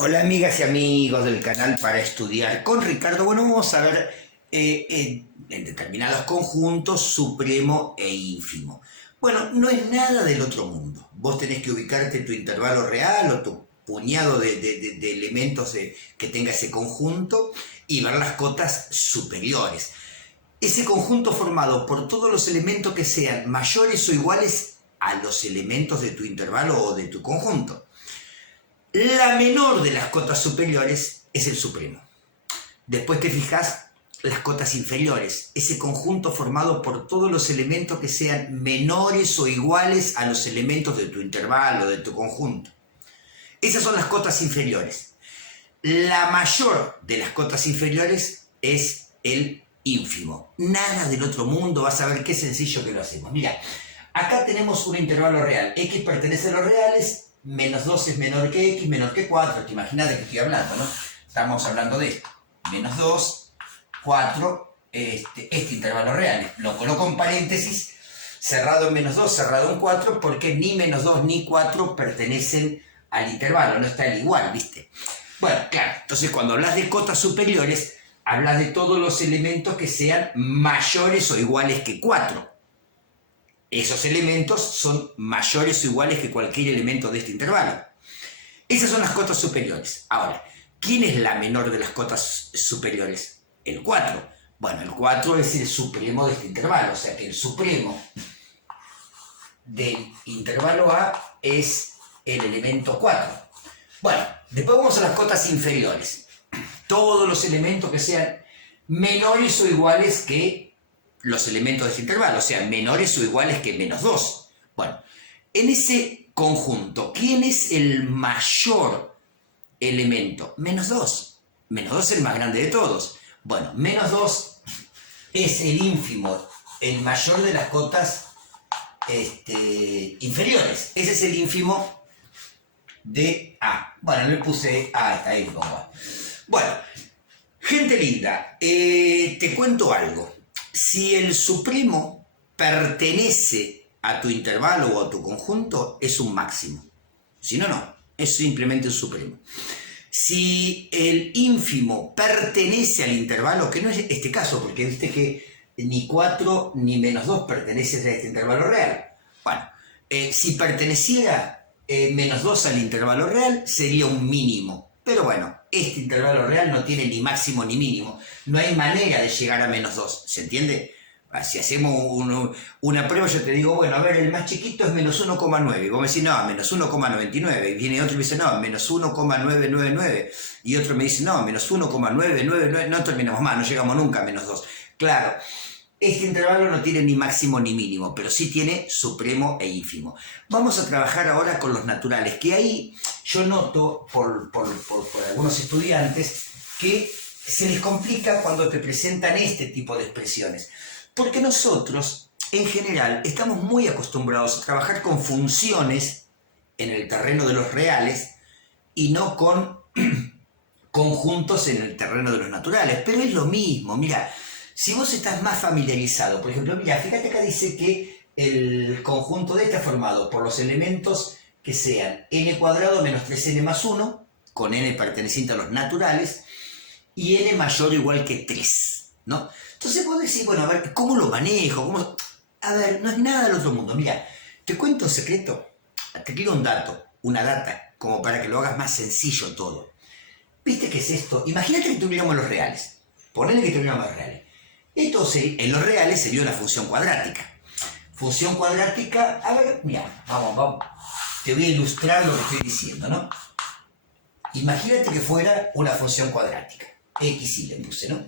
Hola amigas y amigos del canal para estudiar con Ricardo. Bueno, vamos a ver en determinados conjuntos supremo e ínfimo. Bueno, no es nada del otro mundo. Vos tenés que ubicarte tu intervalo real o tu puñado de elementos que tenga ese conjunto y ver las cotas superiores. Ese conjunto formado por todos los elementos que sean mayores o iguales a los elementos de tu intervalo o de tu conjunto. La menor de las cotas superiores es el supremo. Después te fijas las cotas inferiores, ese conjunto formado por todos los elementos que sean menores o iguales a los elementos de tu intervalo, de tu conjunto. Esas son las cotas inferiores. La mayor de las cotas inferiores es el ínfimo. Nada del otro mundo, vas a ver qué sencillo que lo hacemos. Mira, acá tenemos un intervalo real. X pertenece a los reales, menos 2 es menor que X, menor que 4. Te imaginas de qué estoy hablando, ¿no? Estamos hablando de esto. Menos 2, 4, este intervalo real. Lo coloco en paréntesis, cerrado en menos 2, cerrado en 4, porque ni menos 2 ni 4 pertenecen al intervalo, no está el igual, ¿viste? Bueno, claro, entonces cuando hablas de cotas superiores, hablas de todos los elementos que sean mayores o iguales que 4. Esos elementos son mayores o iguales que cualquier elemento de este intervalo. Esas son las cotas superiores. Ahora, ¿quién es la menor de las cotas superiores? El 4. Bueno, el 4 es el supremo de este intervalo, o sea que el supremo del intervalo A es el elemento 4. Bueno, después vamos a las cotas inferiores. Todos los elementos que sean menores o iguales que los elementos de este intervalo, o sea, menores o iguales que menos 2. Bueno, en ese conjunto, ¿quién es el mayor elemento? Menos 2. Menos 2 es el más grande de todos. Bueno, menos 2 es el ínfimo, el mayor de las cotas inferiores. Ese es el ínfimo de A. Bueno, le puse A, está ahí como A. Bueno, gente linda, te cuento algo. Si el supremo pertenece a tu intervalo o a tu conjunto, es un máximo. Si no, no. Es simplemente un supremo. Si el ínfimo pertenece al intervalo, que no es este caso, porque viste que ni 4 ni menos 2 pertenecen a este intervalo real. Bueno, si perteneciera menos 2 al intervalo real, sería un mínimo. Pero bueno, este intervalo real no tiene ni máximo ni mínimo. No hay manera de llegar a menos 2, ¿se entiende? Si hacemos una prueba, yo te digo, bueno, a ver, el más chiquito es menos 1,9. Y vos me decís, no, menos 1,99. Y viene otro y me dice, no, menos 1,999. Y otro me dice, no, menos 1,999. No terminamos más, no llegamos nunca a menos 2. Claro, este intervalo no tiene ni máximo ni mínimo, pero sí tiene supremo e ínfimo. Vamos a trabajar ahora con los naturales, que ahí yo noto por algunos estudiantes que se les complica cuando te presentan este tipo de expresiones. Porque nosotros, en general, estamos muy acostumbrados a trabajar con funciones en el terreno de los reales y no con conjuntos en el terreno de los naturales. Pero es lo mismo, mira, si vos estás más familiarizado, por ejemplo, mira, fíjate acá dice que el conjunto de está formado por los elementos que sean n cuadrado menos 3n más 1, con n perteneciente a los naturales, y n mayor o igual que 3, ¿no? Entonces vos decís, bueno, a ver, ¿cómo lo manejo? A ver, no es nada del otro mundo. Mira, te cuento un secreto, te quiero un dato, una data, como para que lo hagas más sencillo todo. ¿Viste qué es esto? Imagínate que tuviéramos los reales. Ponele que tuviéramos los reales. Esto en los reales sería una función cuadrática. Función cuadrática, a ver, mira, vamos. Te voy a ilustrar lo que estoy diciendo, ¿no? Imagínate que fuera una función cuadrática. X y le puse, ¿no?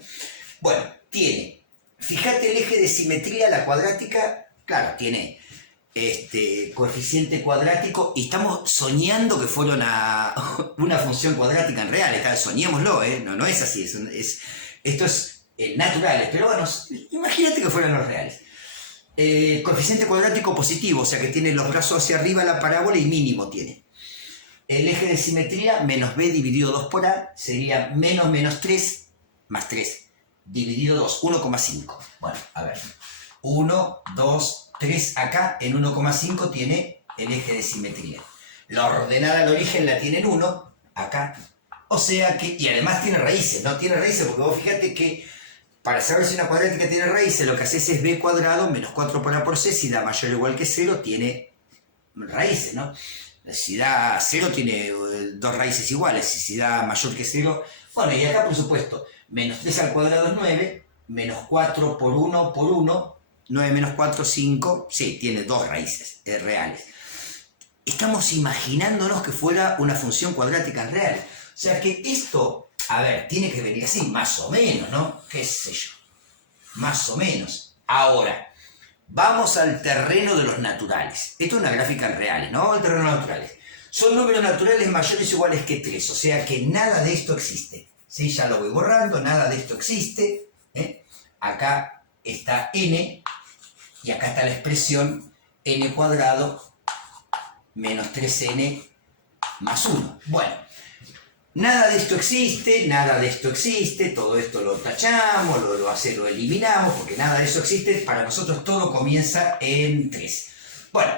Bueno, tiene, fíjate el eje de simetría, la cuadrática, claro, tiene coeficiente cuadrático y estamos soñando que fuera una función cuadrática en real, soñémoslo, no es así, esto es naturales, pero bueno, imagínate que fueran los reales. Coeficiente cuadrático positivo, o sea que tiene los brazos hacia arriba la parábola y mínimo tiene. El eje de simetría, menos b dividido 2 por a, sería menos 3 más 3, dividido 2, 1,5. Bueno, a ver, 1, 2, 3 acá, en 1,5 tiene el eje de simetría. La ordenada al origen la tiene en 1, acá, O sea que, y además tiene raíces, ¿no? Tiene raíces porque vos fíjate que para saber si una cuadrática tiene raíces, lo que haces es b cuadrado menos 4 por a por c, si da mayor o igual que 0, tiene raíces, ¿no? Si da 0 tiene dos raíces iguales, y si da mayor que 0, bueno, y acá por supuesto, menos 3 al cuadrado es 9, menos 4 por 1 por 1, 9 menos 4, 5, sí, tiene dos raíces reales. Estamos imaginándonos que fuera una función cuadrática real. O sea que esto, a ver, tiene que venir así, más o menos, ¿no? ¿Qué sé yo? Más o menos. Ahora, vamos al terreno de los naturales. Esto es una gráfica en reales, ¿no? El terreno de los naturales. Son números naturales mayores o iguales que 3, o sea que nada de esto existe. ¿Sí? Ya lo voy borrando, nada de esto existe. Acá está n, y acá está la expresión n cuadrado menos 3n más 1. Bueno, nada de esto existe, nada de esto existe, todo esto lo tachamos, lo eliminamos, porque nada de eso existe, para nosotros todo comienza en 3. Bueno,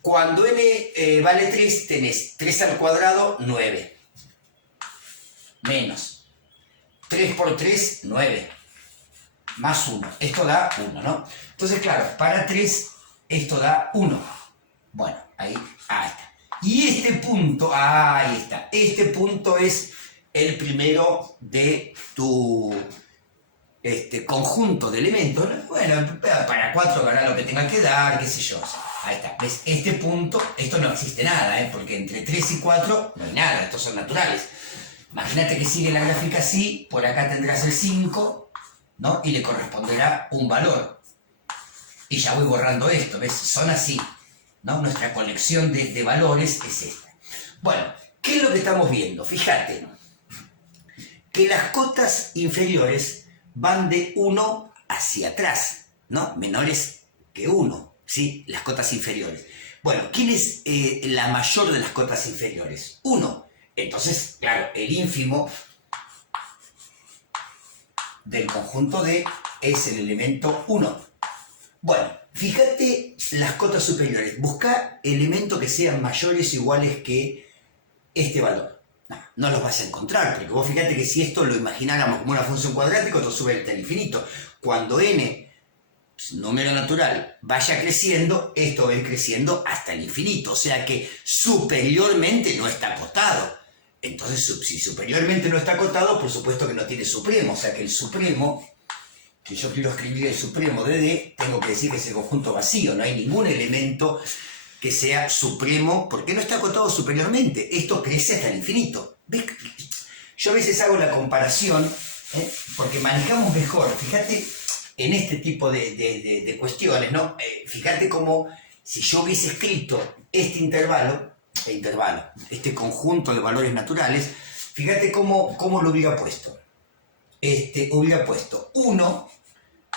cuando n vale 3, tenés 3 al cuadrado, 9, menos 3 por 3, 9, más 1, esto da 1, ¿no? Entonces, claro, para 3, esto da 1. Bueno, ahí está. Y este punto, ahí está, este punto es el primero de tu conjunto de elementos, ¿no? Bueno, para 4 dará lo que tenga que dar, qué sé yo. Ahí está, ¿ves? Este punto, esto no existe nada, porque entre 3 y 4 no hay nada, estos son naturales. Imagínate que sigue la gráfica así, por acá tendrás el 5, ¿no? Y le corresponderá un valor. Y ya voy borrando esto, ¿ves? Son así, ¿no? Nuestra colección de valores es esta. Bueno, ¿qué es lo que estamos viendo? Fíjate que las cotas inferiores van de 1 hacia atrás, ¿no? Menores que 1, ¿sí? Las cotas inferiores. Bueno, ¿quién es la mayor de las cotas inferiores? 1. Entonces, claro, el ínfimo del conjunto D es el elemento 1. Bueno, fíjate las cotas superiores. Busca elementos que sean mayores o iguales que este valor. No los vas a encontrar, porque vos fíjate que si esto lo imagináramos como una función cuadrática, esto sube hasta el infinito. Cuando n, número natural, vaya creciendo, esto va a ir creciendo hasta el infinito. O sea que superiormente no está acotado. Entonces, si superiormente no está acotado, por supuesto que no tiene supremo. O sea que el supremo, que yo quiero escribir el supremo de D, tengo que decir que es el conjunto vacío. No hay ningún elemento que sea supremo, porque no está acotado superiormente. Esto crece hasta el infinito. ¿Ves? Yo a veces hago la comparación, porque manejamos mejor. Fíjate en este tipo de cuestiones, ¿no? Fíjate cómo si yo hubiese escrito este conjunto de valores naturales, fíjate cómo lo hubiera puesto. Hubiera puesto 1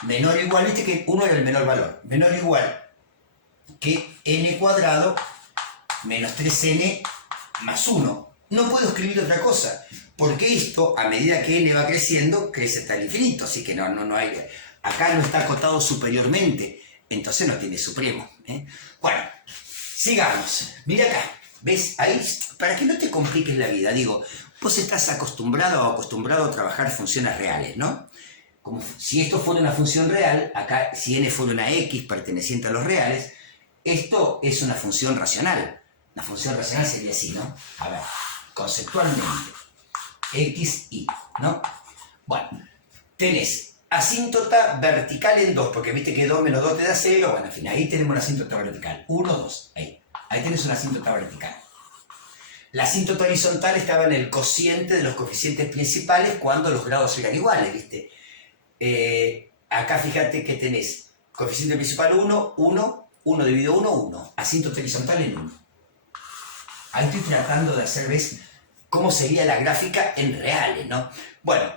menor o igual, viste que 1 era el menor valor, menor o igual que n cuadrado menos 3n más 1. No puedo escribir otra cosa, porque esto, a medida que n va creciendo, crece hasta el infinito, así que no hay... Acá no está acotado superiormente, entonces no tiene supremo. Bueno, sigamos. Mira acá, ¿ves? Ahí, para que no te compliques la vida, digo, vos estás acostumbrado a trabajar funciones reales, ¿no? Como si esto fuera una función real, acá si n fuera una x perteneciente a los reales, esto es una función racional. Una función racional sería así, ¿no? A ver, conceptualmente, x, y, ¿no? Bueno, tenés asíntota vertical en 2, porque viste que 2 menos 2 te da 0, bueno, en fin, ahí tenemos una asíntota vertical, 1, 2, ahí tenés una asíntota vertical. La asíntota horizontal estaba en el cociente de los coeficientes principales cuando los grados eran iguales, ¿viste? Acá fíjate que tenés coeficiente principal 1, 1, 1 dividido 1, 1, asíntota horizontal en 1. Ahí estoy tratando de hacer, ¿ves? Cómo sería la gráfica en reales, ¿no? Bueno,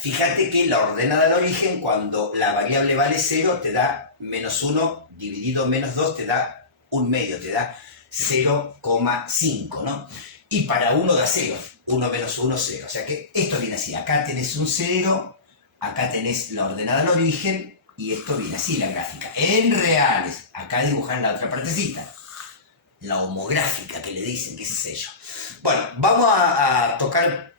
fíjate que la ordenada al origen, cuando la variable vale 0, te da menos 1 dividido menos 2, te da 1/2, te da 0,5, ¿no? Y para 1 da 0, 1 menos 1, 0. O sea que esto viene así, acá tenés un 0, acá tenés la ordenada al origen, y esto viene así la gráfica. En reales, acá dibujan la otra partecita, la homográfica que le dicen, qué sé yo. Bueno, vamos a tocar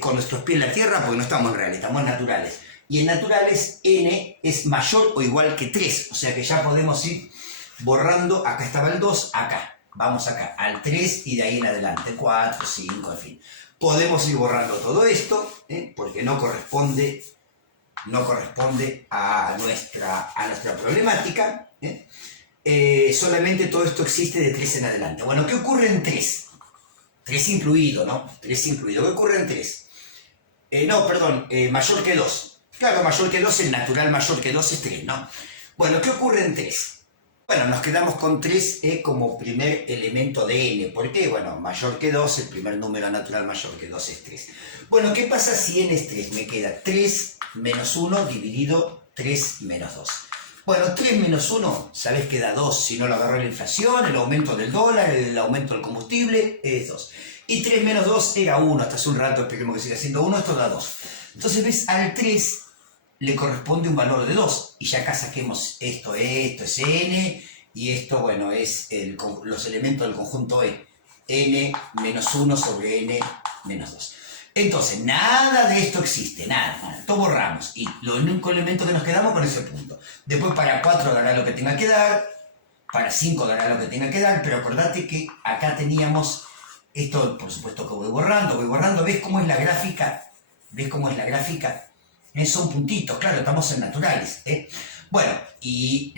con nuestros pies la tierra porque no estamos en reales, estamos en naturales. Y en naturales n es mayor o igual que 3, o sea que ya podemos ir borrando, acá estaba el 2, acá, vamos acá, al 3 y de ahí en adelante, 4, 5, en fin. Podemos ir borrando todo esto, porque no corresponde a nuestra problemática. Solamente todo esto existe de 3 en adelante. Bueno, ¿qué ocurre en 3? 3 incluido, ¿no? 3 incluido. ¿Qué ocurre en 3? Mayor que 2. Claro, mayor que 2, el natural mayor que 2 es 3, ¿no? Bueno, ¿qué ocurre en 3? Bueno, nos quedamos con 3 como primer elemento de n. ¿Por qué? Bueno, mayor que 2, el primer número natural mayor que 2 es 3. Bueno, ¿qué pasa si n es 3? Me queda 3 menos 1 dividido 3 menos 2. Bueno, 3 menos 1, ¿sabés que da 2? Si no lo agarró la inflación, el aumento del dólar, el aumento del combustible, es 2. Y 3 menos 2 era 1, hasta hace un rato esperemos que siga siendo 1, esto da 2. Entonces, ¿ves? Al 3 le corresponde un valor de 2. Y ya acá saquemos esto es n, y esto, bueno, es los elementos del conjunto E. n menos 1 sobre n menos 2. Entonces, nada de esto existe, nada. Todo borramos. Y lo único elemento que nos quedamos con ese punto. Después para 4 dará lo que tenga que dar, para 5 dará lo que tenga que dar, pero acordate que acá teníamos esto, por supuesto que voy borrando. ¿Ves cómo es la gráfica? Son puntitos, claro, estamos en naturales. Bueno, y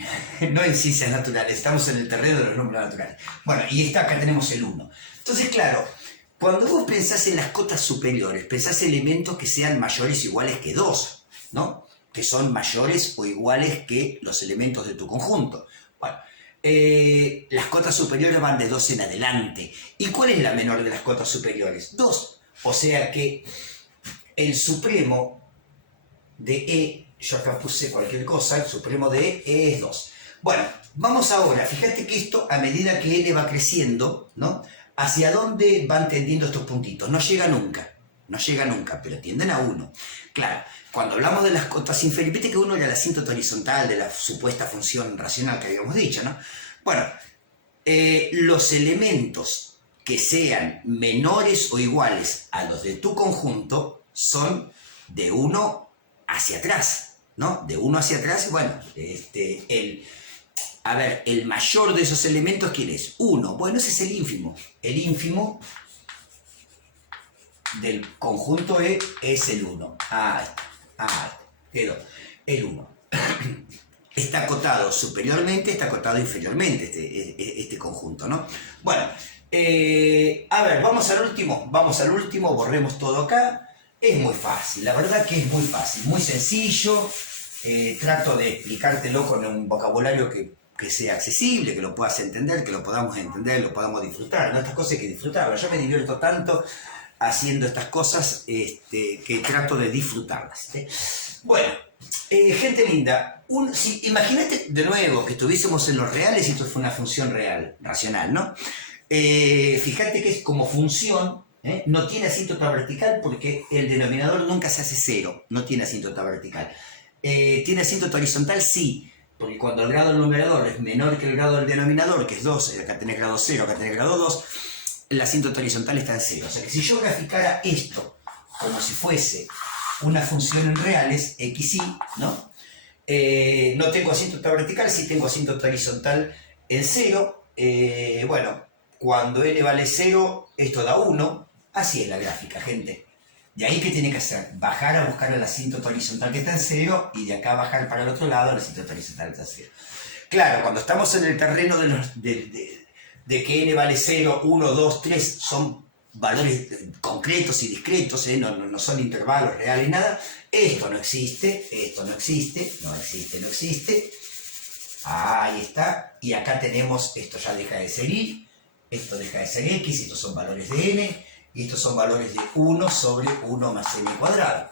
no en ciencias naturales, estamos en el terreno de los números naturales. Bueno, y acá tenemos el 1. Entonces, claro, cuando vos pensás en las cotas superiores, pensás elementos que sean mayores o iguales que 2, ¿no? Que son mayores o iguales que los elementos de tu conjunto. Bueno, las cotas superiores van de 2 en adelante. ¿Y cuál es la menor de las cotas superiores? 2. O sea que el supremo de E, yo acá puse cualquier cosa, el supremo de E es 2. Bueno, vamos ahora, fíjate que esto a medida que N va creciendo, ¿no? ¿Hacia dónde van tendiendo estos puntitos? No llega nunca, pero tienden a 1. Claro, cuando hablamos de las cotas inferiores, viste que 1 era la asíntota horizontal de la supuesta función racional que habíamos dicho, ¿no? Bueno, los elementos que sean menores o iguales a los de tu conjunto son de 1 hacia atrás, ¿no? De 1 hacia atrás, bueno, el mayor de esos elementos, ¿quién es? 1. Bueno, ese es el ínfimo. El ínfimo del conjunto E es el 1. Quedó. El 1. Está acotado superiormente, está acotado inferiormente este conjunto, ¿no? Bueno, vamos al último, borremos todo acá. Es muy fácil, la verdad que es muy fácil, muy sencillo. Trato de explicártelo con un vocabulario que sea accesible, que lo puedas entender, que lo podamos entender, lo podamos disfrutar, ¿no? Estas cosas hay que disfrutarlas. Yo me divierto tanto haciendo estas cosas que trato de disfrutarlas. Bueno, gente linda, imagínate de nuevo que estuviésemos en los reales y esto fue una función real, racional, ¿no? Fíjate que es como función, no tiene asíntota vertical porque el denominador nunca se hace 0, no tiene asíntota vertical. ¿Tiene asíntota horizontal? Sí, porque cuando el grado del numerador es menor que el grado del denominador, que es 2, acá tenés grado 0, acá tenés grado 2, la asíntota horizontal está en 0. O sea que si yo graficara esto como si fuese una función en reales, x, y, ¿no? No tengo asíntota vertical, sí tengo asíntota horizontal en 0. Bueno, cuando n vale 0, esto da 1. Así es la gráfica, gente. De ahí, ¿qué tiene que hacer? Bajar a buscar el asíntota horizontal que está en 0 y de acá bajar para el otro lado el asíntota horizontal que está en 0. Claro, cuando estamos en el terreno de que n vale 0, 1, 2, 3, son valores concretos y discretos, no son intervalos reales, nada. Esto no existe, no existe. Ahí está. Y acá tenemos, esto ya deja de ser y, esto deja de ser x, estos son valores de n, y estos son valores de 1 sobre 1 más n cuadrado.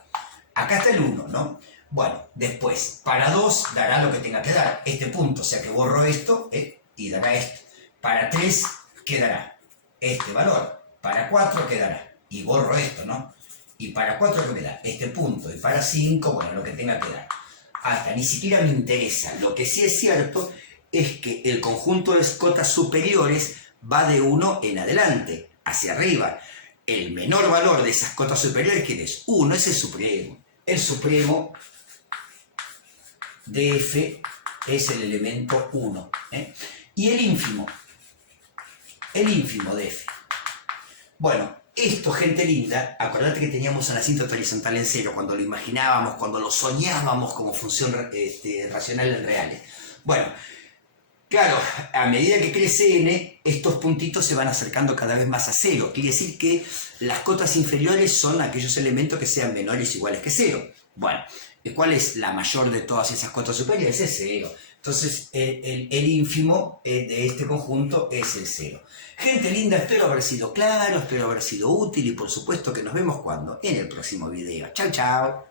Acá está el 1, ¿no? Bueno, después, para 2 dará lo que tenga que dar, este punto, o sea que borro esto, y dará esto. Para 3 quedará este valor. Para 4 quedará, y borro esto, ¿no? Y para 4 ¿qué me da? Este punto. Y para 5, bueno, lo que tenga que dar. Hasta ni siquiera me interesa. Lo que sí es cierto es que el conjunto de cotas superiores va de 1 en adelante. hacia arriba. El menor valor de esas cotas superiores, ¿quién es? 1 es el supremo. El supremo de F es el elemento 1. Y el ínfimo de F. Bueno, esto, gente linda, acordate que teníamos una asíntoto horizontal en cero cuando lo imaginábamos, cuando lo soñábamos como función racional en reales. Bueno, claro, a medida que crece n, estos puntitos se van acercando cada vez más a cero. Quiere decir que las cotas inferiores son aquellos elementos que sean menores o iguales que cero. Bueno, ¿cuál es la mayor de todas esas cotas superiores? Es cero. Entonces, el ínfimo de este conjunto es el cero. Gente linda, espero haber sido claro, espero haber sido útil y por supuesto que nos vemos cuando en el próximo video. Chao, chao.